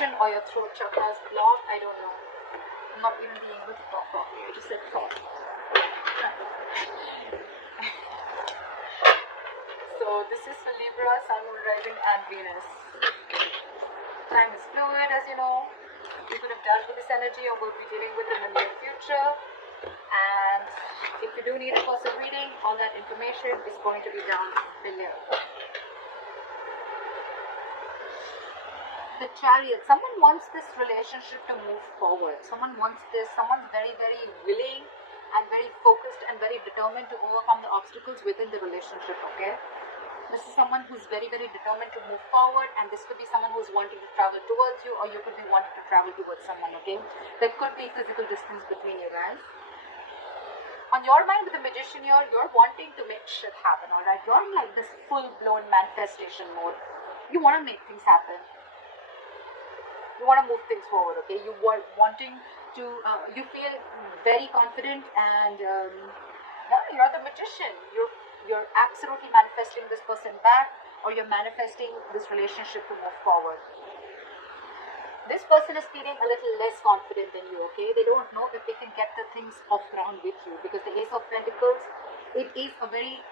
confusion or your throat chakra is blocked. I don't know. I'm not even being able to talk properly. I just said thought. So this is for Libra, Sun, Moon, Rising and Venus. Time is fluid, as you know. You could have dealt with this energy or will be dealing with in the near future. And if you do need a personal reading, all that information is going to be down below. The Chariot. Someone wants this relationship to move forward. Someone wants this. Someone's very, very willing and very focused and very determined to overcome the obstacles within the relationship, okay? This is someone who's very, very determined to move forward, and this could be someone who's wanting to travel towards you, or you could be wanting to travel towards someone, okay? There could be physical distance between you guys. On your mind with the Magician here, you're wanting to make shit happen, alright? You're in like this full-blown manifestation mode. You want to make things happen. You want to move things forward, okay? You want wanting to, you feel very confident, and yeah, you're the Magician. You're absolutely manifesting this person back, or you're manifesting this relationship to move forward. This person is feeling a little less confident than you, okay? They don't know if they can get the things off ground with you, because the Ace of Pentacles, it is a very,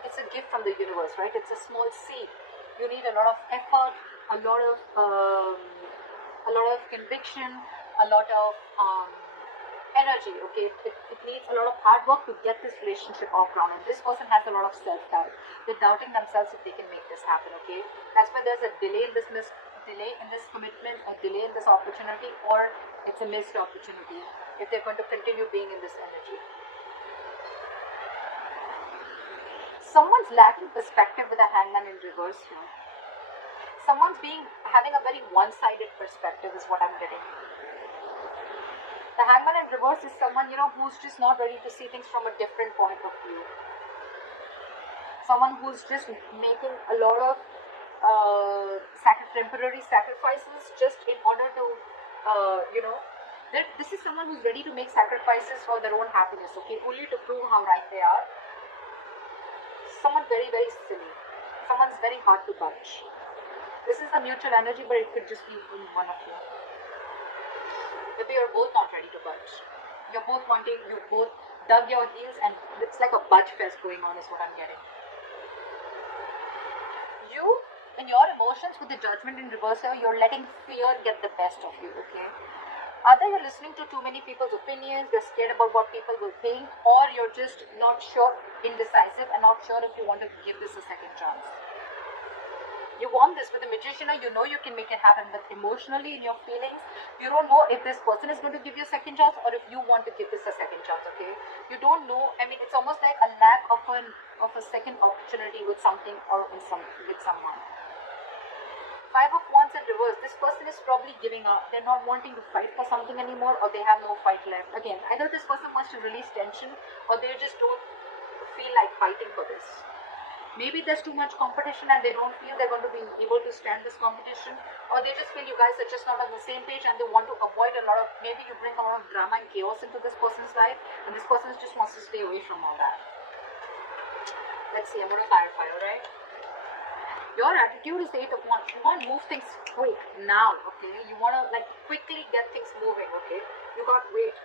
it's a gift from the universe, right? It's a small seed. You need a lot of effort, a lot of conviction, a lot of energy, okay? It needs a lot of hard work to get this relationship off ground, and this person has a lot of self-doubt. They're doubting themselves if they can make this happen, okay? That's why there's a delay in this commitment, a delay in this opportunity, or it's a missed opportunity if they're going to continue being in this energy. Someone's lacking perspective with a Hangman in reverse here. Someone's having a very one-sided perspective is what I'm getting. The Hangman in reverse is someone, who's just not ready to see things from a different point of view. Someone who's just making a lot of temporary sacrifices just in order to, this is someone who's ready to make sacrifices for their own happiness, okay, only to prove how right they are. Someone very, very silly. Someone's very hard to budge. This is a mutual energy, but it could just be in one of you. Maybe you're both not ready to budge. You both dug your heels, and it's like a budge fest going on is what I'm getting. You, in your emotions with the Judgment in reverse here, you're letting fear get the best of you, okay? Either you're listening to too many people's opinions, you're scared about what people will think, or you're just not sure, indecisive, and not sure if you want to give this a second chance. You want this with the Magician, you know you can make it happen, but emotionally, in your feelings, you don't know if this person is going to give you a second chance or if you want to give this a second chance, okay? You don't know. I mean, it's almost like a lack of a second opportunity with something or with someone. Five of Wands in reverse. This person is probably giving up. They're not wanting to fight for something anymore, or they have no fight left. Again, either this person wants to release tension, or they just don't feel like fighting for this. Maybe there's too much competition and they don't feel they're going to be able to stand this competition, or they just feel you guys are just not on the same page and they want to avoid a lot of, maybe you bring a lot of drama and chaos into this person's life, and this person just wants to stay away from all that. Let's see, I'm going to clarify, alright? Your attitude is the 8 of Wands. You want to move things quick now, okay? You want to quickly get things moving, okay? You can't wait.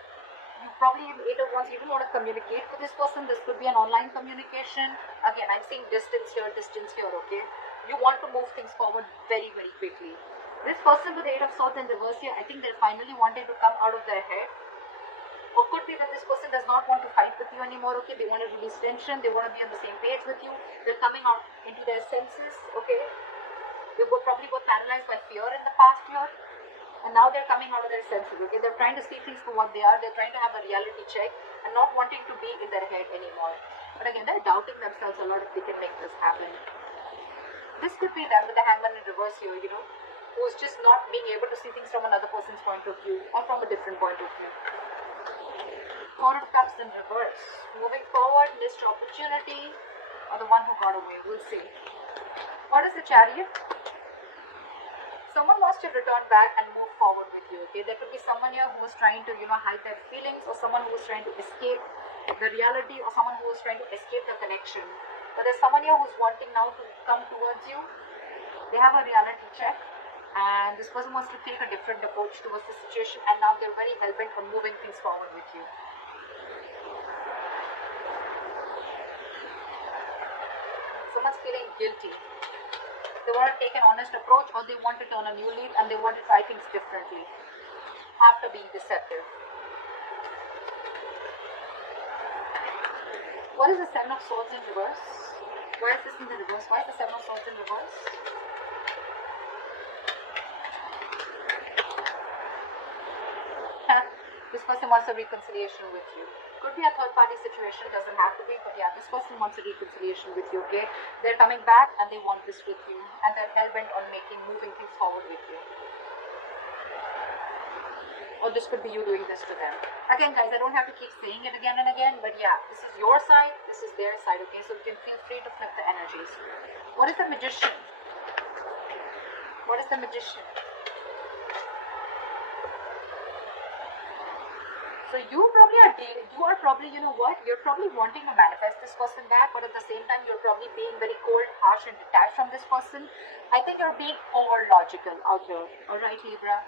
You probably in 8 of Wands, you don't want to communicate with this person. This could be an online communication. Again, I'm seeing distance here, okay? You want to move things forward very, very quickly. This person with the 8 of Swords in reverse here, I think they're finally wanting to come out of their head. Or could be that this person does not want to fight with you anymore, okay? They want to release tension. They want to be on the same page with you. They're coming out into their senses, okay? They were probably paralyzed by fear in the past year. And now they're coming out of their senses, okay? They're trying to see things for what they are. They're trying to have a reality check and not wanting to be in their head anymore. But again, they're doubting themselves a lot if they can make this happen. This could be them with the Hangman in reverse here, who's just not being able to see things from another person's point of view or from a different point of view. Four of Cups in reverse. Moving forward, missed opportunity, or the one who got away. We'll see. What is the Chariot? Someone wants to return back and move forward with you, okay? There could be someone here who is trying to, hide their feelings, or someone who is trying to escape the reality, or someone who is trying to escape the connection. But there's someone here who's wanting now to come towards you. They have a reality check. And this person wants to take a different approach towards the situation, and now they're very hell-bent on moving things forward with you. Someone's feeling guilty. They want to take an honest approach, or they want to turn a new leaf and they want to try things differently after being deceptive. What is the Seven of Swords in reverse? Why is this in the reverse? Why is the Seven of Swords in reverse? This person wants a reconciliation with you. Could be a third party situation, doesn't have to be, but yeah, this person wants a reconciliation with you, okay? They're coming back and they want this with you, and they're hell-bent on moving things forward with you. Or this could be you doing this to them. Again, guys, I don't have to keep saying it again and again, but yeah, this is your side, this is their side, okay? So you can feel free to flip the energies. What is the Magician? What is the Magician? So you are probably, you know what, you're probably wanting to manifest this person back, but at the same time, you're probably being very cold, harsh, and detached from this person. I think you're being over logical out here. Alright, Libra?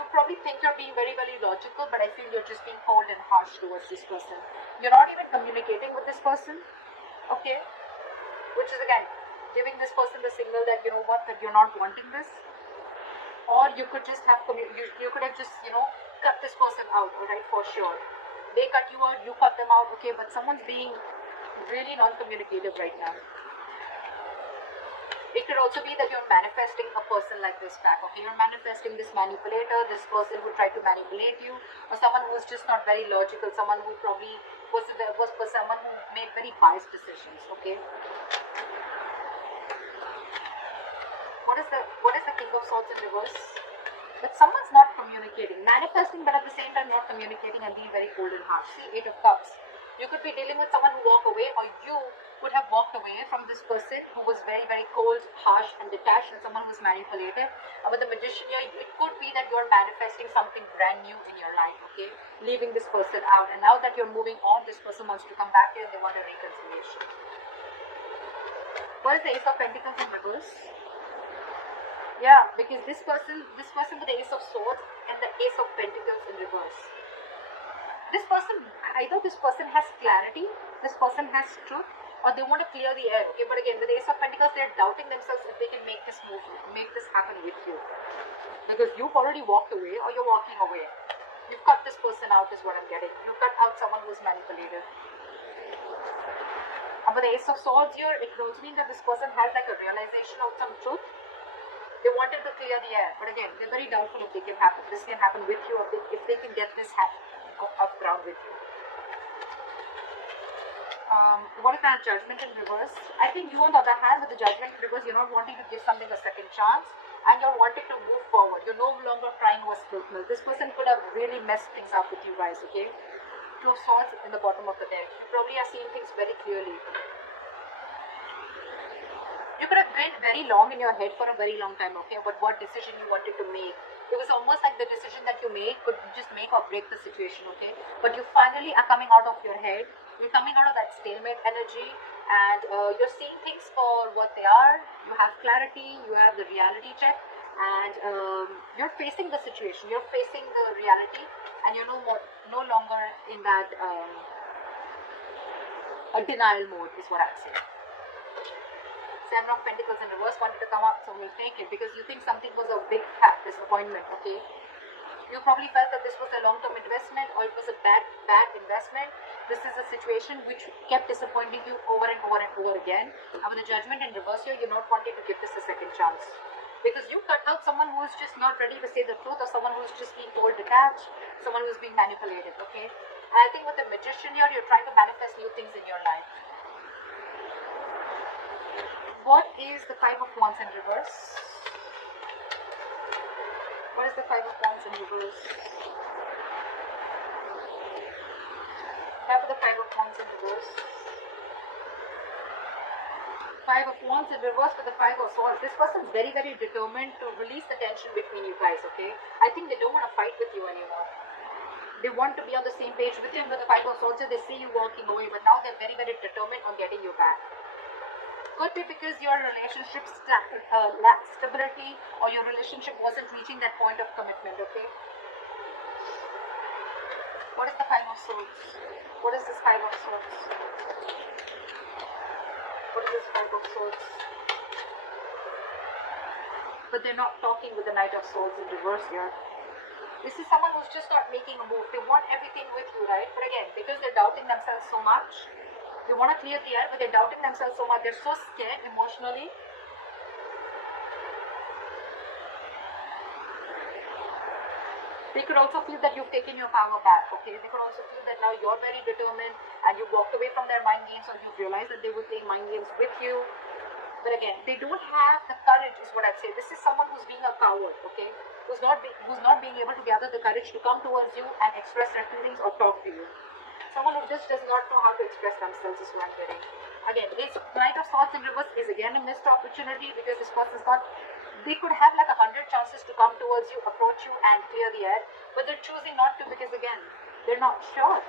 You probably think you're being very, very logical, but I feel you're just being cold and harsh towards this person. You're not even communicating with this person, okay? Which is, again, giving this person the signal that, you know what, that you're not wanting this. Or you could just have, you could have just, you know, cut this person out, alright, for sure. They cut you out, you cut them out, okay, but someone's being really non-communicative right now. It could also be that you're manifesting a person like this back, okay? You're manifesting this manipulator, this person who tried to manipulate you, or someone who's just not very logical, someone who probably was someone who made very biased decisions, okay? What is the King of Swords in reverse? But someone's not communicating, manifesting, but at the same time not communicating and being very cold and harsh. See, Eight of Cups. You could be dealing with someone who walked away, or you would have walked away from this person who was very, very cold, harsh, and detached, and someone who was manipulative. With the Magician here, it could be that you're manifesting something brand new in your life, okay? Leaving this person out, and now that you're moving on, this person wants to come back here, they want a reconciliation. What is the Ace of Pentacles in reverse? Yeah, because this person with the Ace of Swords and the Ace of Pentacles in reverse. Either this person has clarity, this person has truth, or they want to clear the air, okay? But again, with the Ace of Pentacles, they're doubting themselves if they can make this move, make this happen with you. Because you've already walked away, or you're walking away. You've cut this person out is what I'm getting. You cut out someone who's manipulative. And with the Ace of Swords here, it could also mean that this person has like a realization of some truth. They wanted to clear the air, but again, they're very doubtful if this can happen with you, or if they can get this off ground with you. What is that Judgment in reverse? I think you, on the other hand, with the Judgment in reverse, you're not wanting to give something a second chance, and you're wanting to move forward. You're no longer trying to spilt milk. This person could have really messed things up with you guys, okay? Two of Swords in the bottom of the deck. You probably are seeing things very clearly. You could have been very long in your head for a very long time, okay, but what decision you wanted to make. It was almost like the decision that you made could just make or break the situation, okay? But you finally are coming out of your head. You're coming out of that stalemate energy, and you're seeing things for what they are. You have clarity, you have the reality check, and you're facing the situation. You're facing the reality, and you're no longer in that denial mode, is what I'm saying. Seven of Pentacles in reverse wanted to come up, so we'll take it because you think something was a big fat disappointment, okay? You probably felt that this was a long-term investment, or it was a bad investment. This is a situation which kept disappointing you over and over and over again. And with the Judgment in reverse here, you're not wanting to give this a second chance. Because you cut out someone who is just not ready to say the truth, or someone who is just being cold detached, someone who is being manipulated, okay? And I think with the Magician here, you're trying to manifest new things in your life. What is the Five of Wands in reverse? What is the Five of Wands in reverse? Have the Five of Wands in reverse. Five of Wands in reverse with the Five of Swords. This person's very, very determined to release the tension between you guys, okay? I think they don't want to fight with you anymore. They want to be on the same page with you. With the Five of Swords, they see you walking away, but now they're very, very determined on getting you back. Could be because your relationship lacked stability, or your relationship wasn't reaching that point of commitment, okay? What is the Five of Swords? What is this Five of Swords? What is this Five of Swords? But they're not talking with the Knight of Swords in reverse here. This is someone who's just not making a move. They want everything with you, right? But again, because they're doubting themselves so much, they want to clear the air, but they're doubting themselves so much. They're so scared emotionally. They could also feel that you've taken your power back, okay? They could also feel that now you're very determined and you walked away from their mind games, or you've realized that they were playing mind games with you. But again, they don't have the courage, is what I'd say. This is someone who's being a coward, okay? Who's not being able to gather the courage to come towards you and express their feelings or talk to you. Someone who just does not know how to express themselves is what I'm getting. Again, this Knight of Swords in reverse is again a missed opportunity, because this person's got, they could have like 100 chances to come towards you, approach you and clear the air, but they're choosing not to, because again, they're not sure.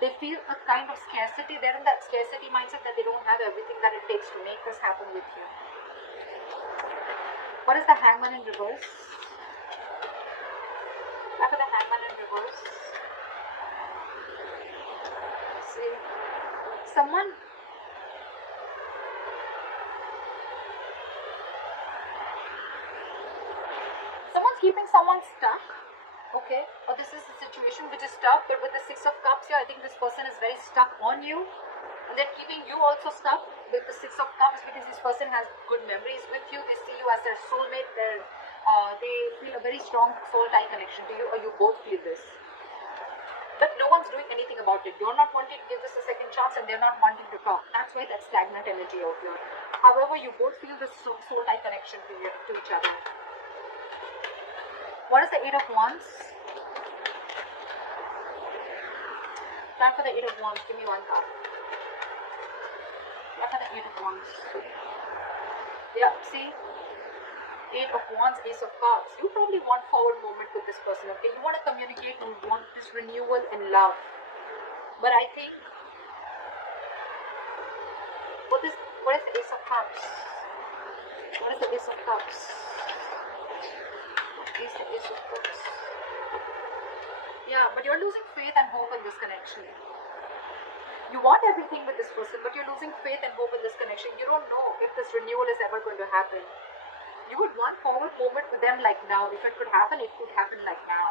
They feel a kind of scarcity. They're in that scarcity mindset that they don't have everything that it takes to make this happen with you. What is the Hangman in reverse? After the Hangman in reverse, see, someone's keeping someone stuck. Okay, or this is a situation which is stuck, but with the Six of Cups here, I think this person is very stuck on you, and they're keeping you also stuck with the Six of Cups, because this person has good memories with you. They see you as their soulmate. They feel a very strong soul tie connection to you, or you both feel this. But no one's doing anything about it. You're not wanting to give this a second chance, and they're not wanting to talk. That's why that stagnant energy out here. However, you both feel this soul tie connection to each other. What is the Eight of Wands? Try for the Eight of Wands. Give me one card. Try for the Eight of Wands. Yeah, see? Eight of Wands, Ace of Cups. You probably want forward movement with this person, okay? You want to communicate, you want this renewal in love. But I think, what is the Ace of Cups? What is the Ace of Cups? Is the Ace of Cups. Yeah, but you're losing faith and hope in this connection. You want everything with this person, but you're losing faith and hope in this connection. You don't know if this renewal is ever going to happen. You would want forward movement with them like now. If it could happen, it could happen like now.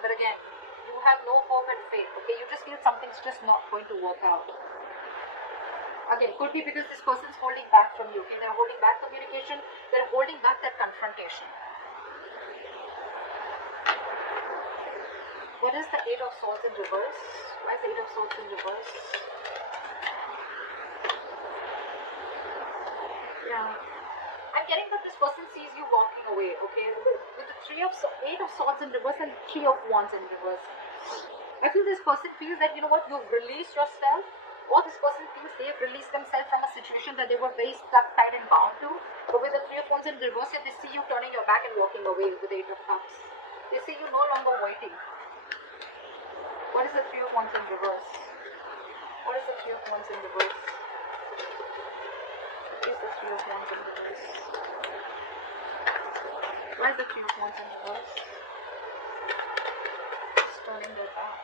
But again, you have no hope and faith, okay? You just feel something's just not going to work out. Again, could be because this person's holding back from you, okay? They're holding back communication. They're holding back that confrontation. What is the Eight of Swords in reverse? Why is the Eight of Swords in reverse? Yeah. I'm getting that this person sees you walking away, okay? With the Eight of Swords in reverse and Three of Wands in reverse. I feel this person feels that, you know what, you've released yourself, or this person feels they've released themselves from a situation that they were very stuck, tied and bound to. But with the Three of Wands in reverse, they see you turning your back and walking away with the Eight of Cups. They see you no longer waiting. What is the Three of Wands in reverse? What is the Three of Wands in reverse? What is the Three of Wands in reverse? Why is the Three of Wands in reverse? Just turning their back.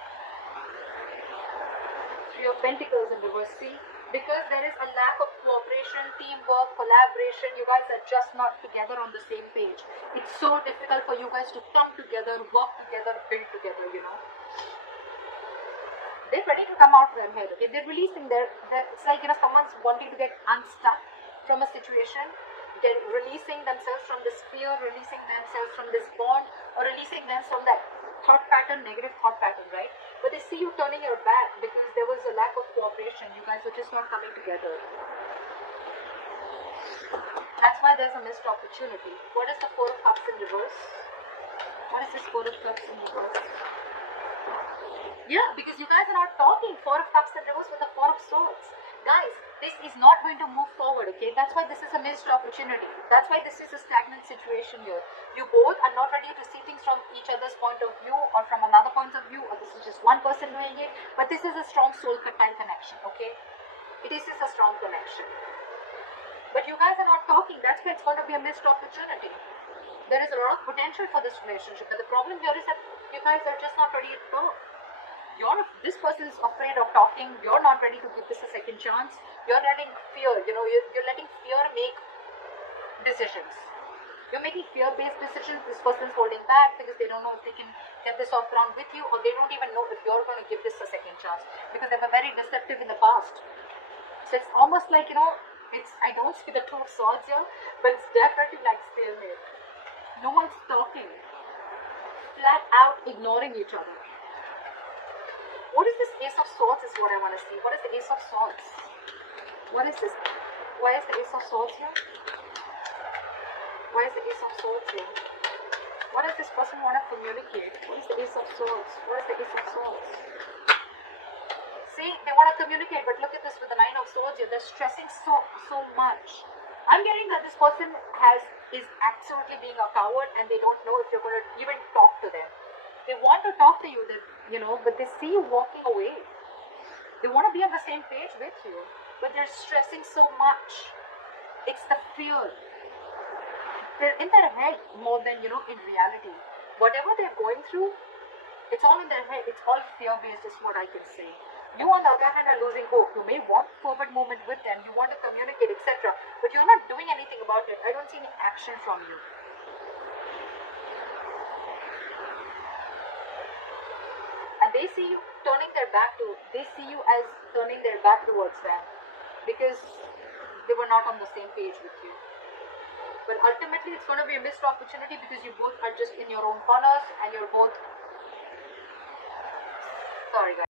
Three of Pentacles in reverse. See? Because there is a lack of cooperation, teamwork, collaboration. You guys are just not together on the same page. It's so difficult for you guys to come together, work together, build together, you know. They're ready to come out of their head, okay? They're releasing it's like, you know, someone's wanting to get unstuck from a situation. They're releasing themselves from this fear, releasing themselves from this bond, or releasing themselves from that thought pattern, negative thought pattern, right? But they see you turning your back because there was a lack of cooperation. You guys were just not coming together. That's why there's a missed opportunity. What is the Four of Cups in reverse? What is this Four of Cups in reverse? Yeah, because you guys are not talking. Four of Cups in reverse with the Four of Swords. Guys, this is not going to move forward, okay? That's why this is a missed opportunity. That's why this is a stagnant situation here. You both are not ready to see things from each other's point of view or from another point of view, or this is just one person doing it. But this is a strong soul tie connection, okay? It is a strong connection. But you guys are not talking. That's why it's going to be a missed opportunity. There is a lot of potential for this relationship, but the problem here is that you guys are just not ready to talk. This person is afraid of talking. You're not ready to give this a second chance. You're letting fear, you're letting fear make decisions. You're making fear-based decisions. This person's holding back because they don't know if they can get this off ground with you, or they don't even know if you're going to give this a second chance because they were very deceptive in the past. So it's almost like, I don't see the Two of Swords here, but it's definitely like stalemate. No one's talking. Flat out ignoring each other. What is this Ace of Swords is what I want to see. What is the Ace of Swords? What is this? Why is the Ace of Swords here? Why is the Ace of Swords here? What does this person want to communicate? What is the Ace of Swords? What is the Ace of Swords? See, they want to communicate, but look at this with the Nine of Swords here. They're stressing so much. I'm getting that this person is absolutely being a coward, and they don't know if you're going to even talk to them. They want to talk to you, but they see you walking away. They want to be on the same page with you, but they're stressing so much. It's the fear. They're in their head more than, in reality. Whatever they're going through, it's all in their head. It's all fear-based is what I can say. You, on the other hand, are losing hope. You may want forward movement with them. You want to communicate, etc. But you're not doing anything about it. I don't see any action from you. And they see you they see you as turning their back towards them because they were not on the same page with you. But ultimately, it's going to be a missed opportunity because you both are just in your own corners and you're both... Sorry guys.